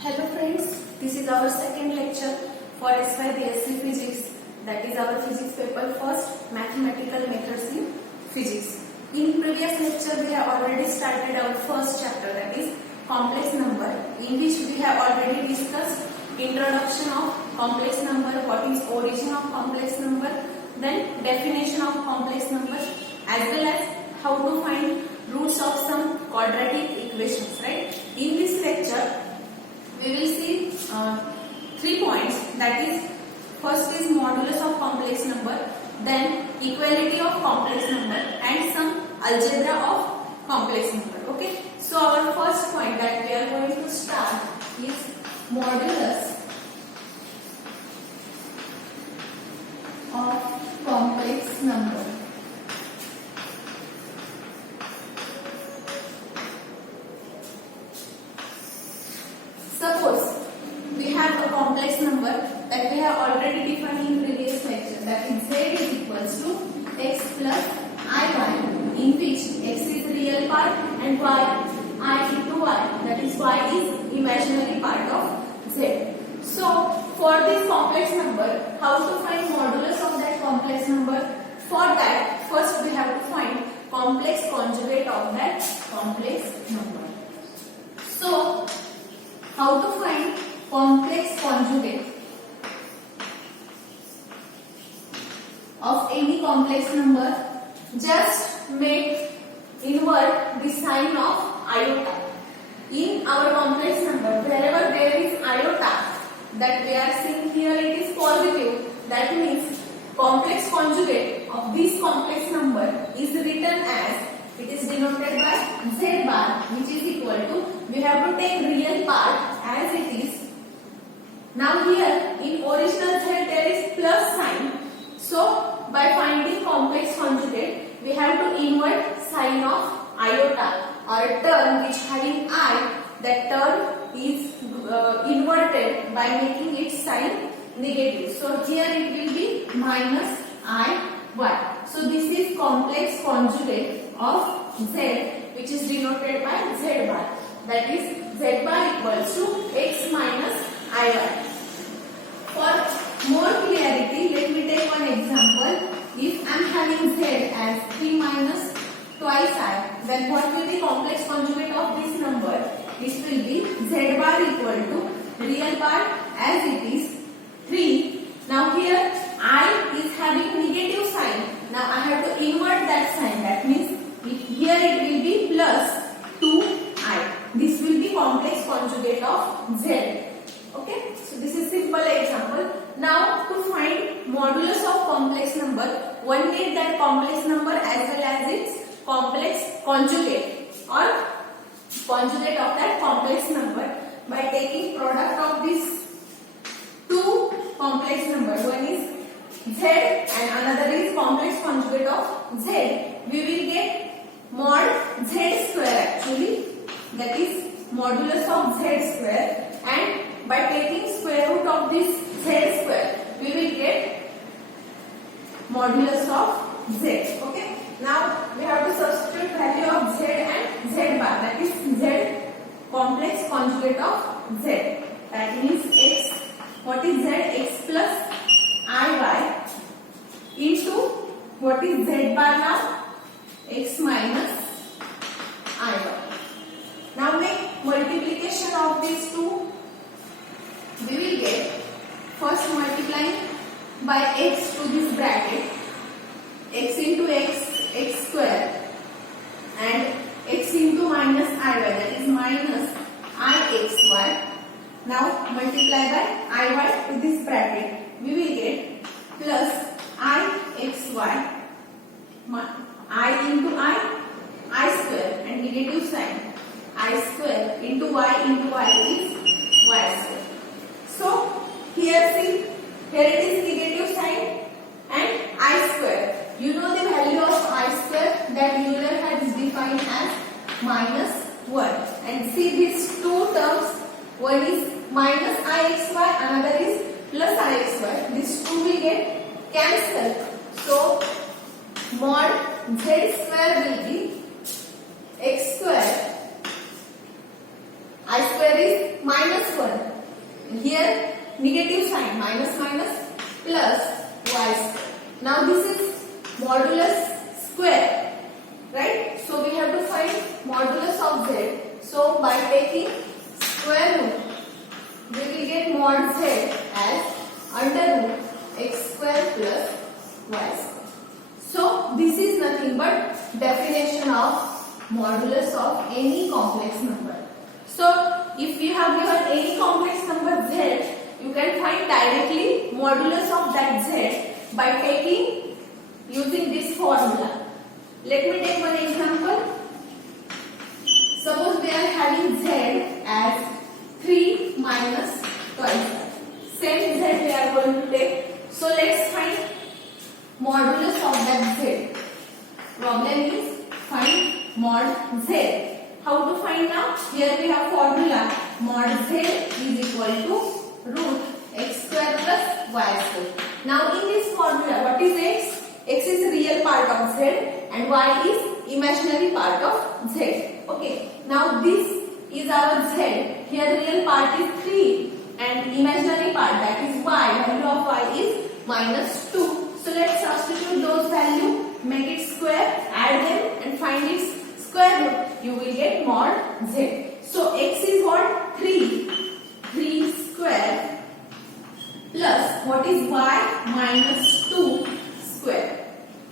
Hello friends, this is our second lecture for SY BSc Physics, that is our physics paper first, mathematical methods in physics. In previous lecture we have already started our first chapter, that is complex number, in which we have already discussed introduction of complex number, what is origin of complex number, then definition of complex numbers, as well as how to find roots of some quadratic equations, right? In this lecture we will see 3 points, that is first is modulus of complex number, then equality of complex number and some algebra of complex number. Okay, so our first point that we are going to start is modulus of complex number. Suppose we have a complex number that we have already defined in previous lecture, that is z is equals to x plus iy, in which x is real part and I into y, that is y is imaginary part of z. So for this complex number, how to find modulus of that complex number? For that, first we have to find complex conjugate of that complex number. So how to find complex conjugate of any complex number? Just invert the sign of iota. In our complex number, wherever there is iota, that we are seeing here, it is positive. That means complex conjugate of this complex number is written as, it is denoted by z bar, which is equal to, we have to take real part as it is. Now here in original z there is plus sign. So by finding complex conjugate, we have to invert sign of iota or term which having I, that term is inverted by making its sign negative. So here it will be minus iy. So this is complex conjugate of z, which is denoted by z bar, that is z bar equals to x minus iy. For more clarity, let me take one example. If I am having z as 3 minus twice I, then what will be complex conjugate of this number? This will be z bar equal to real part as it is 3. Now here I is having negative sign. Now I have to invert that sign. That means here it will be plus 2i. This will be complex conjugate of z. Okay, so this is simple example. Now to find modulus of complex number, one need that complex number as well as its complex conjugate or conjugate of that complex number by taking product of these two complex numbers. One is z and another is complex conjugate of z. We will get mod z square actually, that is modulus of z square, and by taking square root of this z square, we will get modulus of z. Okay. Now we have to substitute value of z and z bar, that is z complex conjugate of z. That means x, what is z? X plus iy into what is z bar now? X minus iy. Now make multiplication of these two. We will get first multiplying by x to this bracket, x into x square, and x into minus iy, that is minus ixy. Now multiply by iy to this bracket, we will get plus ixy, I into I square and negative sign, I square into y is y square. So here see, here it is negative sign and I square. You know the value of I square that Euler has defined as minus 1. And see these two terms, one is minus ixy, another is plus ixy. These two will get cancelled. So mod z square will be x square I square is minus 1. Here negative sign, minus minus plus y square. Now this is modulus square, right? So we have to find modulus of z. So by taking square root, we will get mod z as under root x square plus y square. So this is nothing but definition of modulus of any complex number. So if you have given any complex number z, you can find directly modulus of that z by taking using this formula. Let me take one example. Suppose we are having z as 3 minus twice. Same z we are going to take. So let's find modulus of that z. Problem is find mod z. How to find now? Here we have formula. Mod z is equal to root x square plus y square. Now in this formula, what is x? X is the real part of z and y is imaginary part of z. Okay. Now this is our z. Here real part is 3 and imaginary part, that is y. Value of y is minus 2. So let's substitute those values, make it square, add them and find its square root. You will get mod z. So x is what? 3. 3 square plus what is y? Minus 2 square.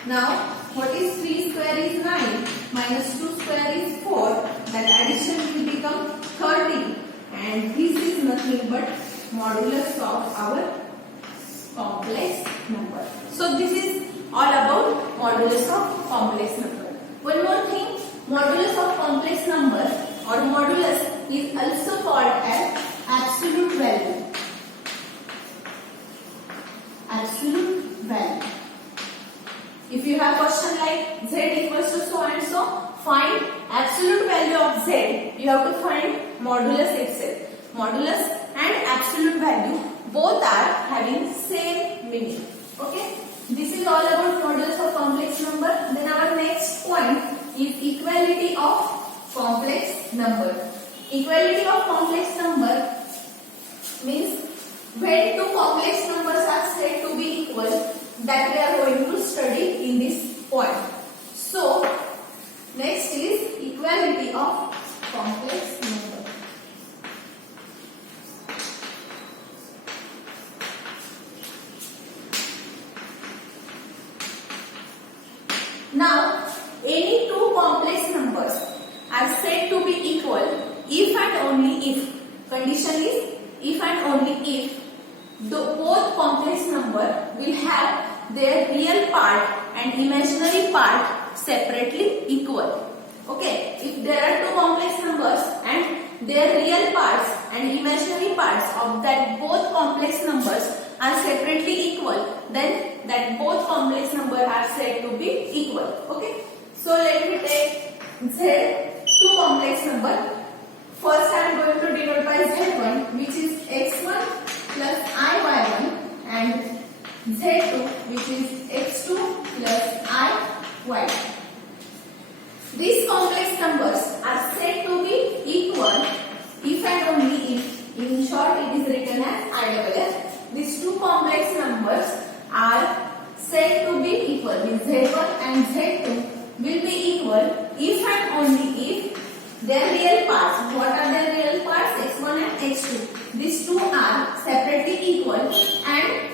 Now what is 3 square is 9. Minus 2 square is 4. That addition will become 30. And this is nothing but modulus of our complex number. So this is all about modulus of complex number. One more thing, modulus of complex number or modulus is also called as absolute value. Absolute value. If you have question like z equals to so and so, find absolute value of z. You have to find modulus itself. Modulus and absolute value both are having same meaning. Okay. This is all about modulus of complex number. Then our next point is equality of complex number. Equality of complex number means when two complex numbers are said to be equal, that we are going to study in this point. So next is equality of complex number. Now, any two complex numbers are said to be equal if and only if. Condition is if and only if both complex number will have their real part and imaginary part separately equal. Okay, if there are two complex numbers and their real parts and imaginary parts of that both complex numbers are separately equal, then that both complex numbers are said to be equal. Okay, so let me take z, two complex number. First I am going to denote by z1, which is x1 plus iy1, and z2, which is x2 plus iy2. These complex numbers are said to be equal if and only if. In short, it is written as IFF. These two complex numbers are said to be equal. Z1 and Z2 will be equal if and only if their real parts. What are their real parts? X1 and X2. These two are separately equal and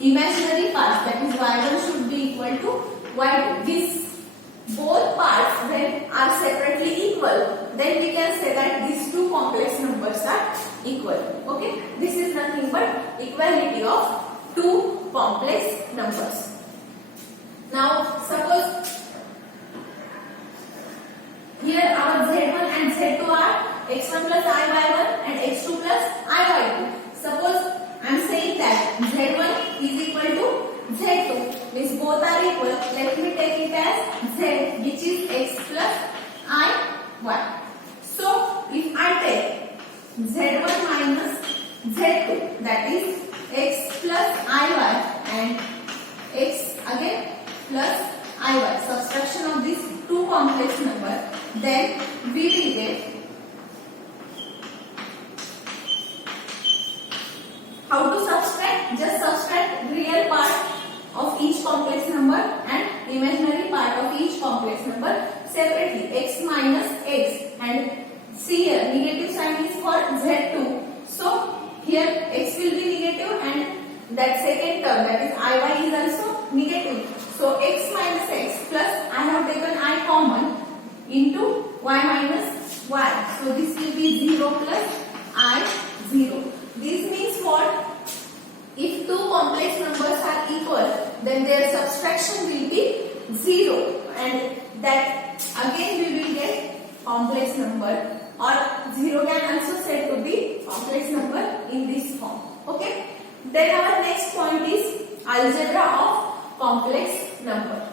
imaginary parts, that is Y1 should be equal to Y2. These both parts when are separately equal, then we can say that these two complex numbers are equal. Okay, this is nothing but equality of two complex numbers. Now suppose here our Z1 and Z2 are x1 plus iy1 and x2 plus iy2. Suppose I am saying that Z1 is equal to Z2, means both are equal. Let me take it as Z, which is x plus iy. So if I take Z1 minus Z2, that is x plus iy and x again plus iy, subtraction of these two complex numbers, then we will get How to subtract? Just subtract real part of each complex number and imaginary part of each complex number separately. X minus x, and see here negative sign is for z2. So here x will be negative and that second term, that is iy, is also negative. So x minus x plus, I have taken I common, into y minus y. So this will be 0 plus I 0. This means what? If two complex numbers are equal, then their subtraction will be 0, and that again we will get complex number, or 0 can also said to be complex number in this form. Okay. Then our next point is algebra of complex number.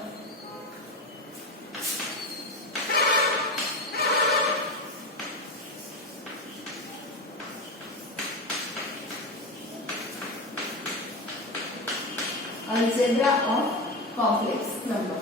Algebra of complex number.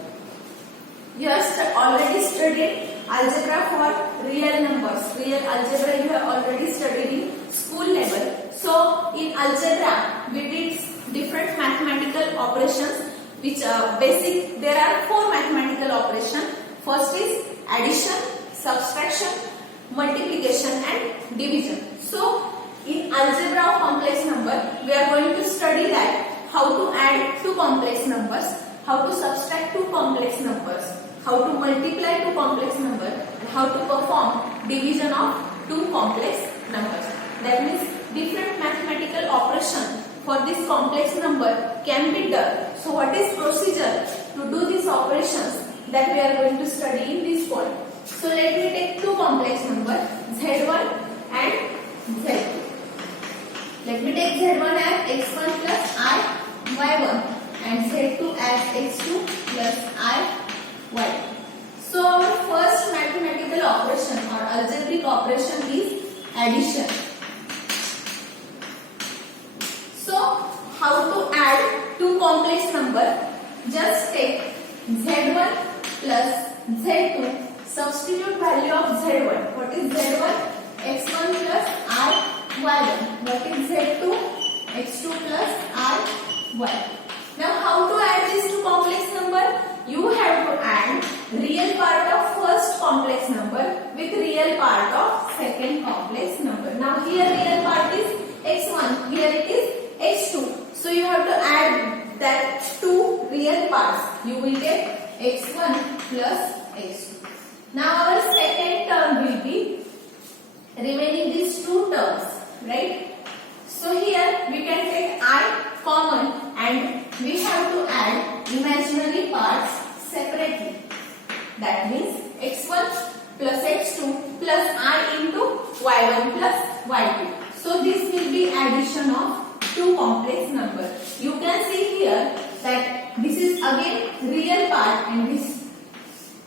You have already studied algebra for real numbers. Real algebra you have already studied in school level. So in algebra we did different mathematical operations, which basic. There are 4 mathematical operations. First is addition, subtraction, multiplication and division. So in algebra of complex number we are going to study that how to add 2 complex numbers, how to subtract 2 complex numbers, how to multiply 2 complex numbers, and how to perform division of 2 complex numbers. That means different mathematical operations for this complex number can be done. So what is procedure to do these operations, that we are going to study in this point. So let me take 2 complex numbers, z1 and z2. Let me take z1 as x1 plus I y1 and z2 as x2 plus I y2. So our first mathematical operation or algebraic operation is addition. So how to add 2 complex number? Just take z1 plus z2, substitute value of z1. What is z1? x1 plus I y1. What is z2? x2 plus I y. Now how to add these 2 complex number? You have to add real part of first complex number with real part of second complex number. Now here real part is x1, here it is x2. So you have to add that 2 real parts. You will get x1 plus x2. Now our second term will be remaining these 2 terms, right? So here we can take I common and we have to add imaginary parts separately. That means x1 plus x2 plus I into y1 plus y2. So this will be addition of 2 complex numbers. You can see here that this is again real part and this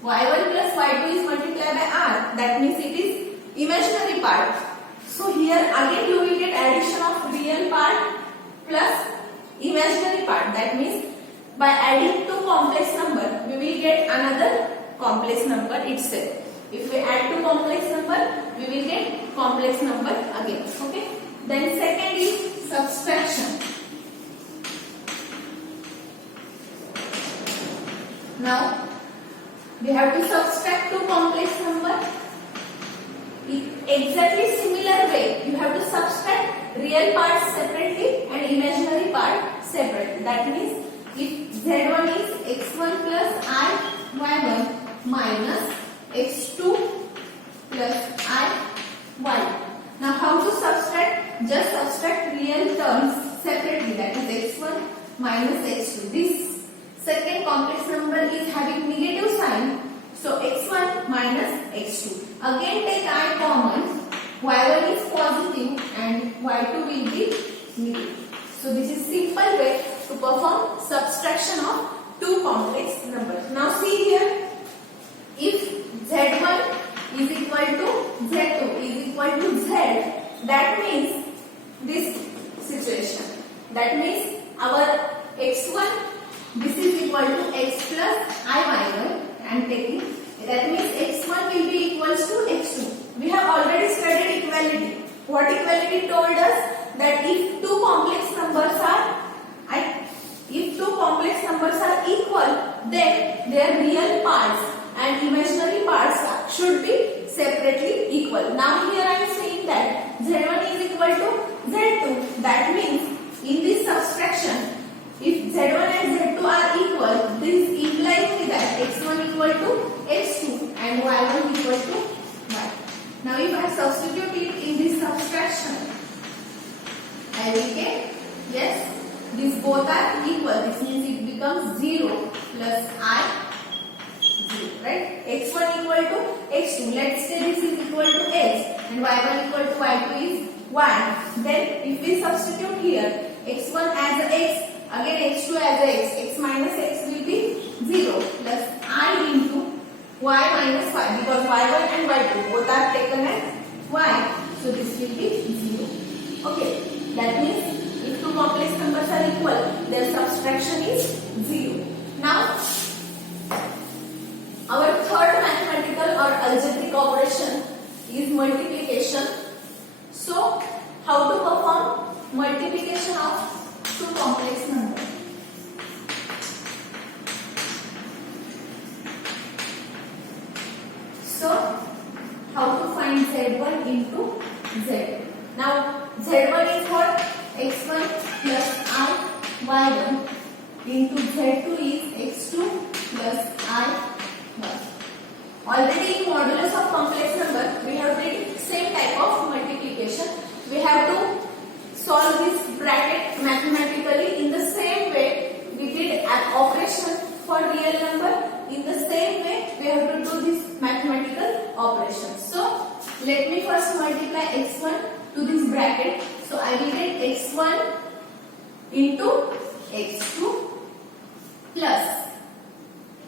y1 plus y2 is multiplied by r. That means it is imaginary part. So here again you will get addition of real part plus imaginary part. That means by adding 2 complex number we will get another complex number itself. If we add 2 complex number we will get complex number again. Okay. Then second is subtraction. Now we have to subtract 2 complex number. Exactly similar way you have to subtract real parts separately and imaginary part separately. That means if z1 is x1 plus I y1 minus x2 plus I y. Now how to subtract? Just subtract real terms separately, that is x1 minus x2. This second complex number is having negative sign, so x1 minus x2. Again take I common, y1 is positive and y2 will be negative. So this is simple way to perform subtraction of 2 complex numbers. Now see here, if z1 is equal to z2 is equal to z, that means this situation. That means our x1, this is equal to x plus I minus and taking, that means x1 will be equals to x2. We have already studied equality. What equality told us? that if two complex numbers are equal, then their real parts and imaginary parts should be separately equal. Now here I am saying that Z1 is equal to Z2. That means in this subtraction, if Z1 and Z2 are equal, this implies me that X1 equal to X2 and Y1 equal to Y. Now if I substitute it in this subtraction, I will get, yes, these both are equal. This means it becomes 0 plus I, 0, right? X1 equal to X2. Let's say this is equal to X and Y1 equal to Y2 is 1. Then if we substitute here X1 as a X, again X2 as a X, X minus X will be 0 plus I into Y minus Y, because Y1 and Y2 both are taken as Y. So this will be 0. Okay, that means if two complex numbers are equal, their subtraction is 0. Now, our third mathematical or algebraic operation is multiplication. So, how to perform multiplication of two complex numbers? So, how to find Z1 into Z? Now, Z1 is what? X1 plus I, Y1 into Z2 is X2 plus I, Y. Already in modulus of complex number, we have did same type of multiplication. We have to solve this bracket mathematically in the same way we did an operation for real number. In the same way, we have to do this mathematical operation. So, let me first multiply X1 to this bracket. So, I will get X1 into X2 plus,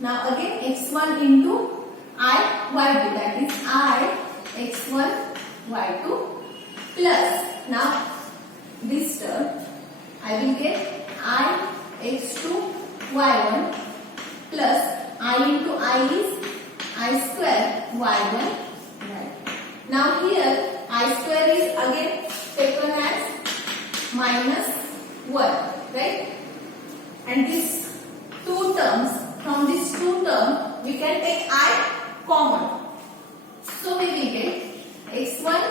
now again X1 into I, Y2, that is I, X1, Y2 plus, now this term, I will get I, X2, Y1 plus I into I is I square, Y1, right. Now here, I square is again taken as minus 1, right? And these two terms, from these two terms, we can take I common. So we will get X1,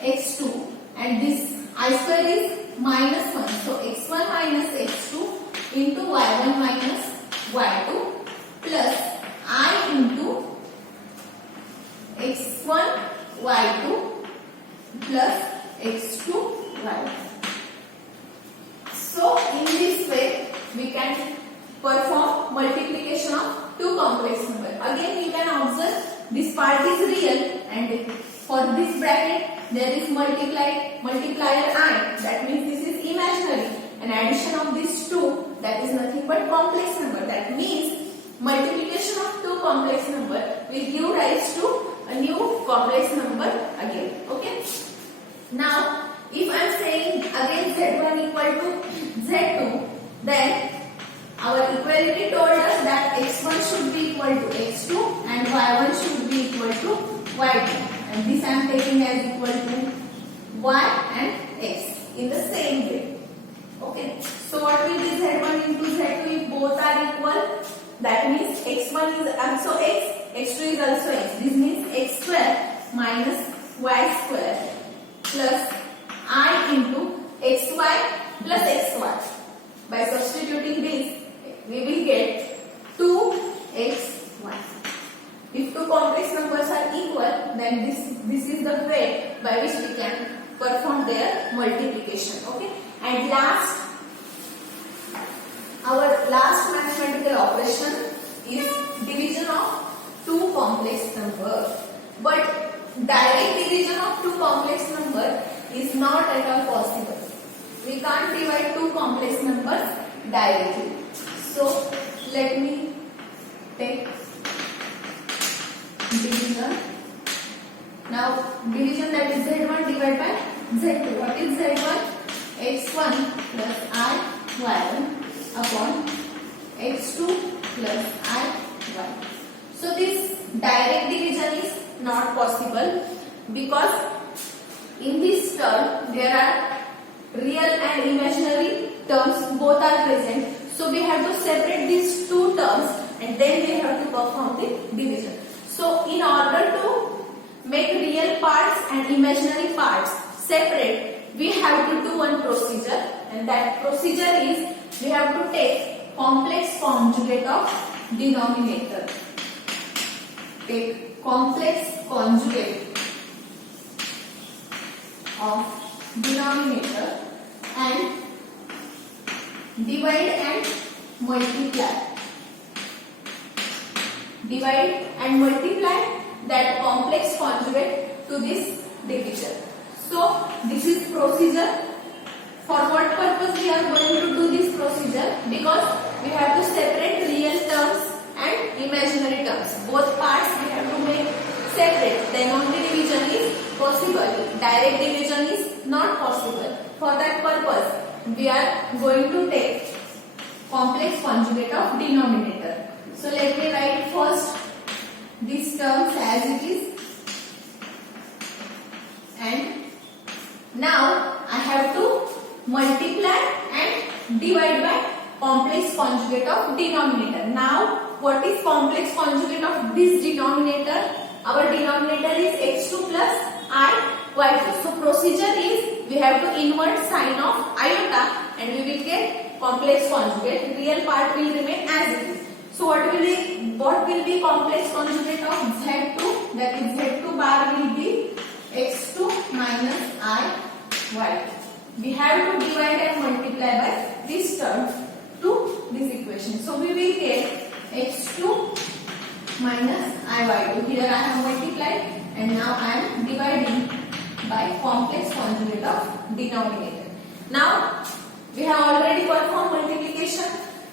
X2 and this I square is minus 1. So X1 minus X2 into Y1 minus Y2 plus I into X1 Y2 plus X2 Y2. So in this way we can perform multiplication of two complex numbers. Again you can observe this part is real and for this bracket there is multiplier I, that means this is imaginary, and addition of these two, that is nothing but complex number. That means multiplication of two complex number will give rise to a new complex number again. Okay. Now if I am saying again Z1 equal to Z2, then our equality told us that X1 should be equal to X2 and Y1 should be equal to Y2, and this I am taking as equal to Y and X in the same way. Okay, so what will be Z1 into Z2 if both are equal? That means X1 is also X, X2 is also X. This means X square minus Y square plus I into XY plus XY. By substituting this, we will get 2XY. If two complex numbers are equal, then this is the way by which we can perform their multiplication. Okay, and our last mathematical operation is division of two complex numbers. But direct division of two complex numbers is not at all possible. We can't divide two complex numbers directly. So let me take division. Now division, that is Z1 divided by Z2. What is Z1? X1 plus I Y1 upon X2 plus I Y. So this direct division is not possible because in this term there are real and imaginary terms both are present. So we have to separate these two terms and then we have to perform the division. So in order to make real parts and imaginary parts separate, we have to do one procedure, and that procedure is we have to take complex conjugate of denominator. Take complex conjugate of denominator and divide and multiply. Divide and multiply that complex conjugate to this division. So this is procedure. For what purpose we are going to do this procedure? Because we have to separate real terms and imaginary terms. Both parts we have to make separate. Then only division is possible. Direct division is not possible. For that purpose, we are going to take complex conjugate of denominator. So let me write first these terms as it is, and now I have to multiply and divide by complex conjugate of denominator. Now what is complex conjugate of this denominator? Our denominator is x2 plus I y2. So procedure is we have to invert sign of iota and we will get complex conjugate. Real part will remain as it is. So what will be complex conjugate of z2? That is z2 bar will be x2 minus I y2. We have to divide and multiply by this term to this equation. So we will get x2 minus I y2. Here I have multiplied and now I am dividing by complex conjugate of denominator. Now we have already performed multiplication,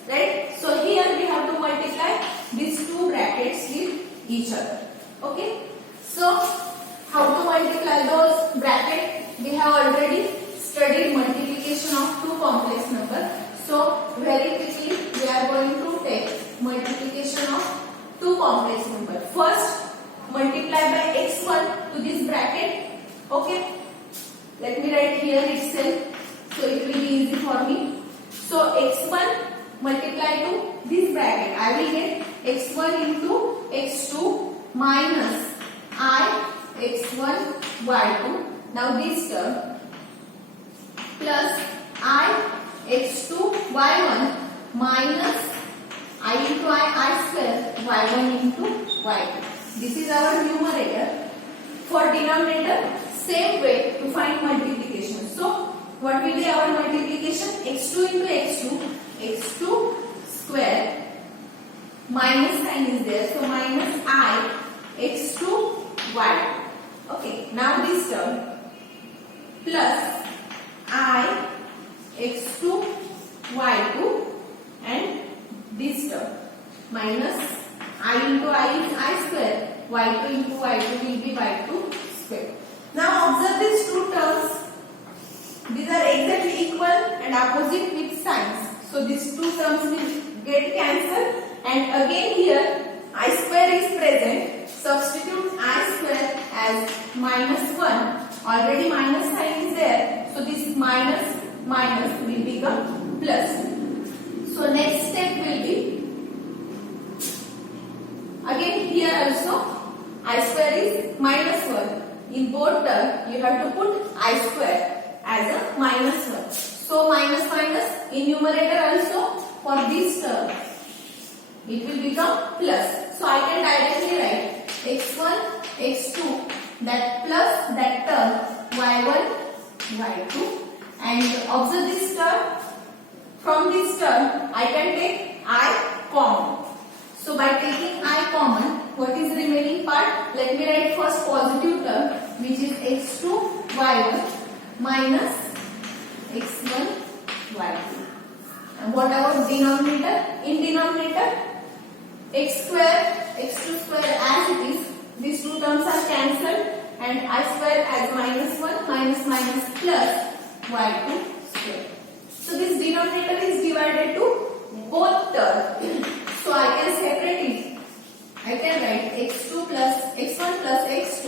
right? So here we have to multiply these two brackets with each other. Okay? So how to multiply those brackets? We have already studied multiplication of two complex numbers. So very quickly we are going to take multiplication of two complex numbers. First, multiply by x1 to this bracket. Okay? Let me write here itself so it will be easy for me. So x1 multiply to this bracket. I will get x1 into x2 minus I x1 y2. Now this term plus I x2 y1 minus I into I square y1 into y2. This is our numerator. For denominator, same way to find multiplication. So what will be our multiplication? x2 into x2, x2 square, minus sign is there, so minus I x2 y2. Okay, now this term plus I x2 y2 and this term minus I into I is I square, y2 into y2 will be y2 square. Now observe these two terms. These are exactly equal and opposite with signs. So these two terms will get cancelled, and again here I square is present. Substitute I square as minus 1. Already minus sign is there. So this minus will become plus. So next step will be, again here also I square is minus 1. In both terms you have to put I square as a minus 1. So minus in numerator also for this term it will become plus. So I can directly write x1 x2 that plus that term y1 y2, and observe this term. From this term I can take I common. So by taking I common, what is the remaining part? Let me write first positive term, which is x2 y1 minus x1 y2. And what about denominator? In denominator, x square, x2 square as it is, these two terms are cancelled, and I square as minus 1 minus plus y2 square. So this denominator is divided to both terms. So I can separate it. I can write x2 plus x1 plus x2,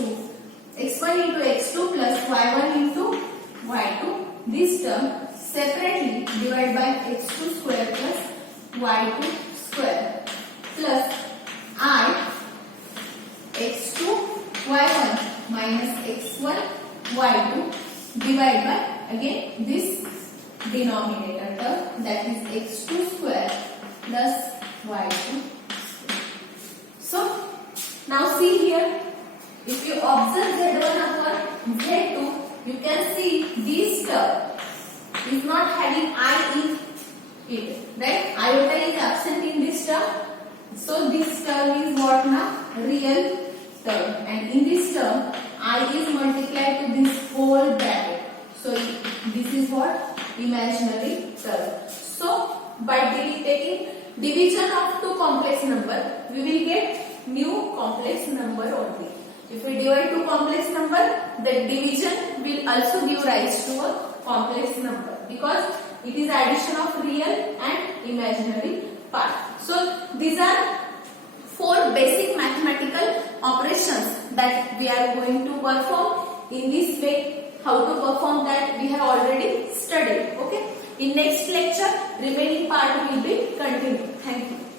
x1 into x2 plus y1 into y2. this term separately divide by x2 square plus y2 square plus I x2 y1 minus x1 y2 divide by again this denominator term, that is x2 square plus y2. So now see here, if you observe z1 upon z2, you can see this term is not having I in it, right? Iota is absent in this term. So this term is what now? Real term. And in this term, I is multiplied to this whole bracket. So this is what? Imaginary term. So by taking division of two complex number, we will get new complex number only. If we divide two complex number, the division will also give rise to a complex number, because it is addition of real and imaginary part. So these are four basic mathematical operations that we are going to perform in this way. How to perform that we have already studied. Okay. In next lecture, remaining part will be continued. Thank you.